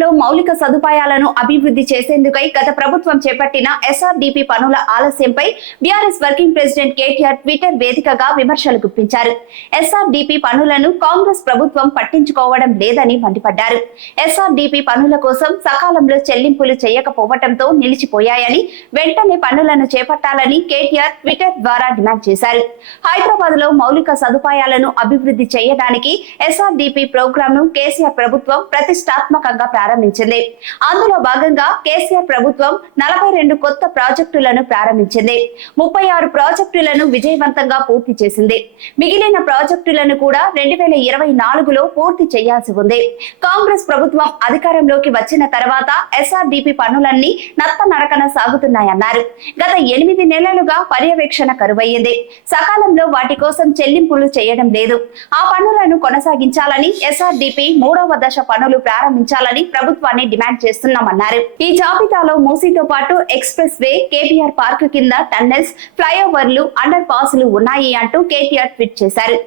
నగరంలో మౌలిక సదుపాయాలను అభివృద్ధి చేసేందుకై గత ప్రభుత్వం చేపట్టిన ఎస్ఆర్డీపీ పనుల ఆలస్యంపై BRS working president KTR Twitter వేదికగా విమర్శలు గుప్పించారు. ఎస్ఆర్డీపీ పనులను కాంగ్రెస్ ప్రభుత్వం పట్టించుకోవడం లేదని మండిపడ్డారు. ఎస్ఆర్డీపీ పనుల కోసం సకాలంలో చెల్లింపులు చేయకపోవడంతో నిలిచిపోయాయని, వెంటనే పనులను చేపట్టాలని కేటీఆర్ ట్విట్టర్ ద్వారా డిమాండ్ చేశారు. హైదరాబాద్ లో మౌలిక సదుపాయాలను అభివృద్ధి చేయడానికి ఎస్ఆర్డీపీ ప్రోగ్రామ్ ను కేసీఆర్ ప్రభుత్వం ప్రతిష్టాత్మకంగా ప్రారంభించింది. అందులో భాగంగా కేసీఆర్ ప్రభుత్వం 42 కొత్త ప్రాజెక్టులను ప్రారంభించింది. 36 ప్రాజెక్టులను విజయవంతంగా పూర్తి చేసింది. మిగిలిన ప్రాజెక్టులను కూడా 2024లో పూర్తి చేయాల్సి ఉంది. కాంగ్రెస్ ప్రభుత్వం అధికారంలోకి వచ్చిన తర్వాత ఎస్ఆర్డీపీ పనులన్నీ నత్తనడకన సాగుతున్నాయన్నారు. గత 8 నెలలుగా పర్యవేక్షణ కరువయ్యింది. సకాలంలో వాటి కోసం చెల్లింపులు చేయడం లేదు. ఆ పనులను కొనసాగించాలని, ఎస్ఆర్డీపీ 3వ దశ పనులు ప్రారంభించాలని ప్రభుత్వాన్ని డిమాండ్ చేస్తున్నామన్నారు. ఈ జాబితాలో మూసీతో పాటు ఎక్స్ప్రెస్ వే, కేబీఆర్ పార్క్ కింద టన్నెల్స్, ఫ్లైఓవర్లు, అండర్ పాస్లు ఉన్నాయి అంటూ కేటీఆర్ ట్వీట్ చేశారు.